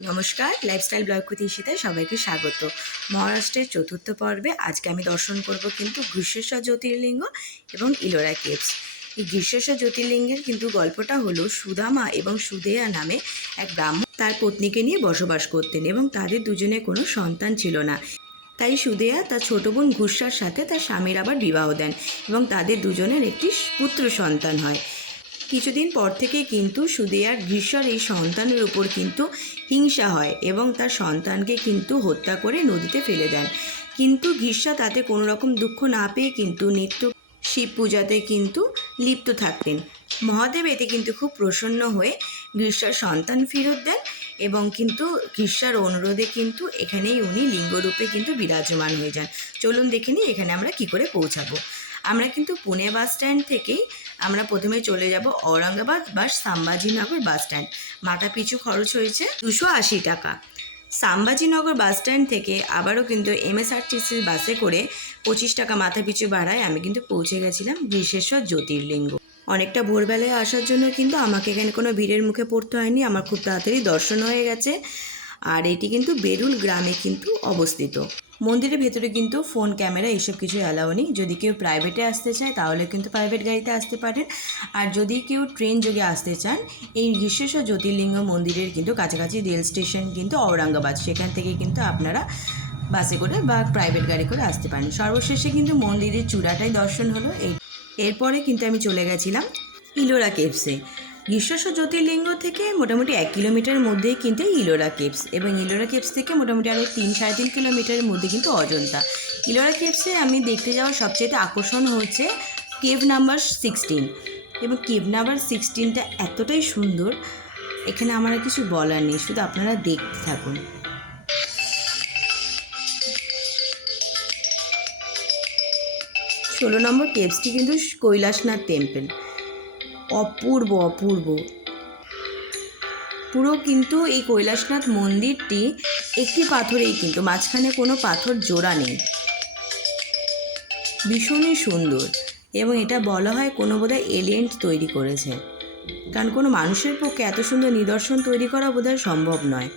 নমস্কার, lifestyle blog কুতি ঈশিতায় সবাইকে স্বাগত। মহারাষ্ট্রের চতুর্থ পর্বে আজকে আমি দর্শন করব কিন্তু ঘৃষ্ণেশ্বর জ্যোতির্লিঙ্গ এবং ইলোরা কেভস। এই ঘৃষ্ণেশ্বর জ্যোতির্লিঙ্গের কিন্তু গল্পটা হলো সুদামা এবং সুদেয়া নামে এক ব্রাহ্মণ তার পত্নীকে নিয়ে বসবাস করতেন এবং তাদের দুজনের কোনো সন্তান ছিল না। তাই সুদেয়া তার ছোট বোন ঘুষার সাথে তার স্বামীর আবার বিবাহ দেন এবং তাদের দুজনের একটি পুত্র সন্তান হয়। কিছুদিন পর থেকে কিন্তু সুদেয়ার ঘৃষ্ণর এই সন্তানের উপর কিন্তু হিংসা হয় এবং তার সন্তানকে কিন্তু হত্যা করে নদীতে ফেলে দেন। কিন্তু ঘৃষ্ণা তাতে কোনো রকম দুঃখ না পেয়ে কিন্তু নিত্য শিব পূজাতে কিন্তু লিপ্ত থাকতেন। মহাদেব এতে কিন্তু খুব প্রসন্ন হয়ে ঘৃষ্ণার সন্তান ফেরত দেন এবং কিন্তু ঘৃষ্ণার অনুরোধে কিন্তু এখানেই উনি লিঙ্গরূপে কিন্তু বিরাজমান হয়ে যান। চলুন দেখে নিই এখানে আমরা কি করে পৌঁছাবো। আমরা কিন্তু পুনে বাস স্ট্যান্ড থেকেই আমরা প্রথমে চলে যাব ঔরঙ্গাবাদ বা সাম্বাজিনগর বাস স্ট্যান্ড। মাথা পিছু খরচ হয়েছে 280 টাকা। সাম্বাজিনগর বাস স্ট্যান্ড থেকে আবারও কিন্তু এমএসআরটিসির বাসে করে 25 টাকা মাথা পিছু ভাড়ায় আমি কিন্তু পৌঁছে গেছিলাম ঘৃষ্ণেশ্বর জ্যোতির্লিঙ্গ। অনেকটা ভোরবেলায় আসার জন্য কিন্তু আমাকে এখানে কোনো ভিড়ের মুখে পড়তে হয়নি, আমার খুব তাড়াতাড়ি দর্শন হয়ে গেছে। আর এটি কিন্তু বেরুল গ্রামে কিন্তু অবস্থিত। মন্দিরের ভেতরে কিন্তু ফোন ক্যামেরা এসব কিছু অ্যালাউ নেই। যদি কেউ প্রাইভেটে আসতে চায় তাহলে কিন্তু প্রাইভেট গাড়িতে আসতে পারেন, আর যদি কেউ ট্রেন যোগে আসতে চান এই ঘৃষ্ণেশ্বর জ্যোতির্লিঙ্গ মন্দিরের কিন্তু কাছাকাছি রেল স্টেশন কিন্তু ঔরঙ্গাবাদ, সেখান থেকে কিন্তু আপনারা বাসে করে বা প্রাইভেট গাড়ি করে আসতে পারেন। সর্বশেষে কিন্তু মন্দিরের চূড়াটাই দর্শন হলো। এরপরে কিন্তু আমি চলে গেছিলাম ইলোরা কেভসে। ঘৃষ্ণেশ্বর জ্যোতির্লিঙ্গ থেকে মোটামুটি 1 কিলোমিটারের মধ্যেই কিন্তু ইলোরা কেভস, এবং ইলোরা কেভস থেকে মোটামুটি আরও 3-3.5 কিলোমিটারের মধ্যে কিন্তু অজন্তা। ইলোরা কেভসে আমি দেখতে যাওয়ার সবচেয়ে আকর্ষণ হচ্ছে কেভ নাম্বার 16, এবং কেভ নাম্বার 16টা এতটাই সুন্দর, এখানে আমার আর কিছু বলার নেই, শুধু আপনারা দেখতে থাকুন। ষোলো নম্বর কেভসটি কিন্তু কৈলাসনাথ টেম্পল। অপূর্ব অপূর্ব পুরো কিন্তু এই কৈলাসনাথ মন্দিরটি একটি পাথরেই, কিন্তু মাঝখানে কোনো পাথর জোড়া নেই। ভীষণই সুন্দর, এবং এটা বলা হয় কোনো বোধহয় এলিয়েন তৈরি করেছে, কারণ কোনো মানুষের পক্ষে এত সুন্দর নিদর্শন তৈরি করা বোধহয় সম্ভব নয়।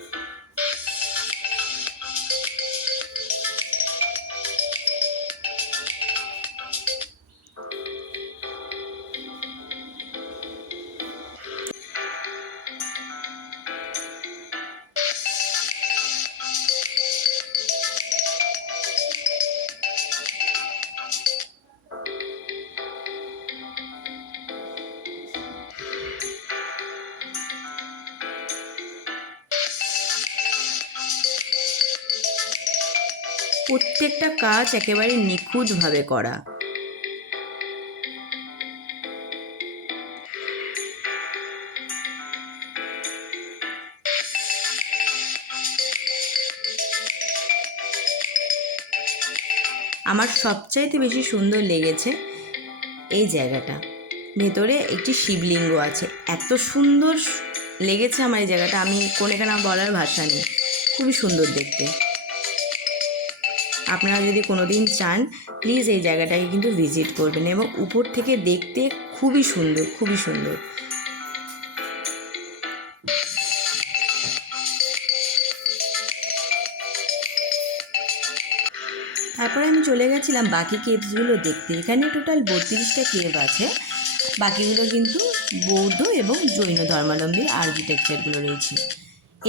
প্রত্যেকটা কাজ একেবারে নিখুঁতভাবে করা। আমার সবচাইতে বেশি সুন্দর লেগেছে এই জায়গাটা, ভেতরে একটি শিবলিঙ্গ আছে, এত সুন্দর লেগেছে আমার এই জায়গাটা, আমি এখানে বলার ভাষা নেই, খুবই সুন্দর দেখতে। আপনারা যদি কোনো দিন চান প্লিজ এই জায়গাটাকে কিন্তু ভিজিট করবেন, এবং উপর থেকে দেখতে খুবই সুন্দর, খুবই সুন্দর। তারপরে আমি চলে গেছিলাম বাকি কেভসগুলো দেখতে। এখানে টোটাল 32টা কেভ আছে, বাকিগুলো কিন্তু বৌদ্ধ এবং জৈন ধর্মাবলম্বী আর্কিটেকচারগুলো রয়েছে।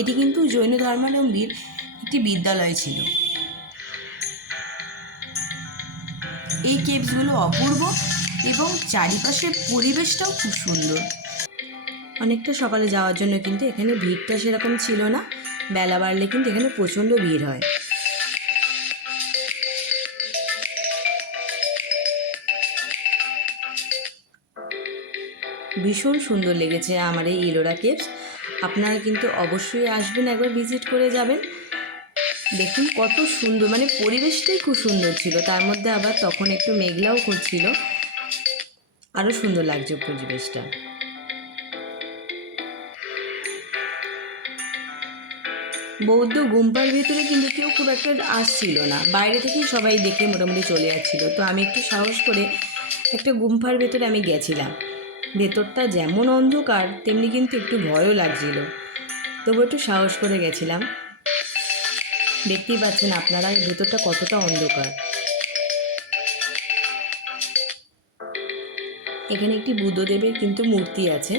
এটি কিন্তু জৈন ধর্মাবলম্বীর একটি বিদ্যালয় ছিল। এই কেভসগুলো অপূর্ব, এবং চারিপাশের পরিবেশটাও খুব সুন্দর। অনেকটা সকালে যাওয়ার জন্য কিন্তু এখানে ভিড়টা সেরকম ছিল না, বেলা বাড়লে কিন্তু এখানে প্রচণ্ড ভিড় হয়। ভীষণ সুন্দর লেগেছে আমার এই ইলোরা কেভস। আপনারা কিন্তু অবশ্যই আসবেন, একবার ভিজিট করে যাবেন। দেখুন কত সুন্দর, মানে পরিবেশটাই খুব সুন্দর ছিল, তার মধ্যে আবার তখন একটু মেঘলাও করছিল, আরও সুন্দর লাগছে পরিবেশটা। বৌদ্ধ গুম্পার ভেতরে কিন্তু কেউ খুব একটা আসছিল না, বাইরে থেকেই সবাই দেখে মোটামুটি চলে যাচ্ছিল। তো আমি একটু সাহস করে একটা গুম্পার ভেতরে আমি গেছিলাম। ভেতরটা যেমন অন্ধকার তেমনি কিন্তু একটু ভয়ও লাগছিল। তবু একটু সাহস করে গেছিলাম। দেখতেই পাচ্ছেন আপনারা ভেতরটা কতটা অন্ধকার। এখানে একটি বুদ্ধদেবের কিন্তু মূর্তি আছে।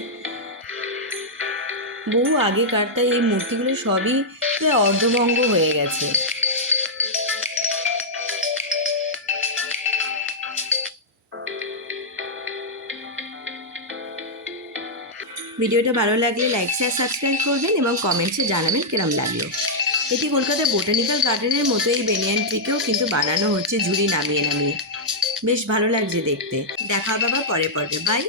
বহু আগেকার, তাই এই মূর্তিগুলো সবই প্রায় অর্ধভঙ্গ হয়ে গেছে। ভিডিওটা ভালো লাগলে লাইক শেয়ার সাবস্ক্রাইব করবেন এবং কমেন্টসে জানাবেন কিরম লাগলো। এটি কলকাতার বোটানিক্যাল গার্ডেনের মতো এই বেনিয়ান ট্রিকেও কিন্তু বানানো হচ্ছে ঝুড়ি নামিয়ে নামিয়ে। বেশ ভালো লাগছে দেখতে। দেখা হবে আবার পরের পর্বে। বাই।